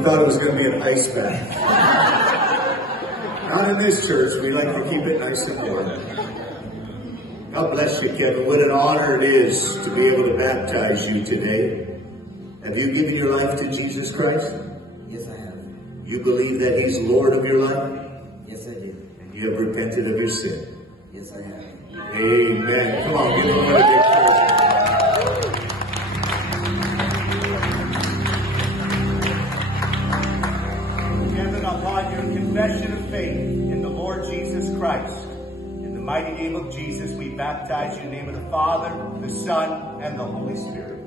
You thought it was going to be an ice bath. Not in this church. We like to keep it nice and warm. God bless you, Kevin. What an honor it is to be able to baptize you today. Have you given your life to Jesus Christ? Yes, I have. You believe that He's Lord of your life? Yes, I did. And you have repented of your sin? Yes, I have. Amen. Come on, give Him another big praise. Kevin, upon your confession of faith in the Lord Jesus Christ, in the mighty name of Jesus, we baptize you in the name of the Father, the Son, and the Holy Spirit.